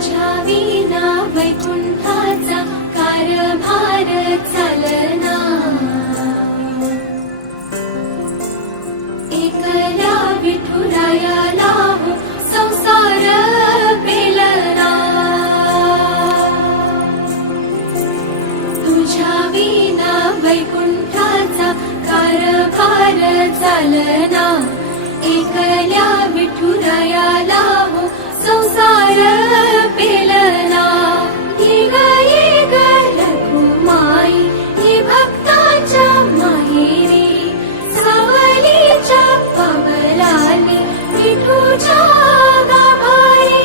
तुझ्या विना वैकुंठाचा कारभार चालना, एकल्या विठुरायाला हो संसार पेलना, तुझ्या विना वैकुंठाचा कारभार चालना, एकल्या विठुरायाला हो संसार पेलना। ये ग रघुमाई ये भक्ताच्या माहेरी, सावलीच्या पावलाने विठूच्या गाभारी।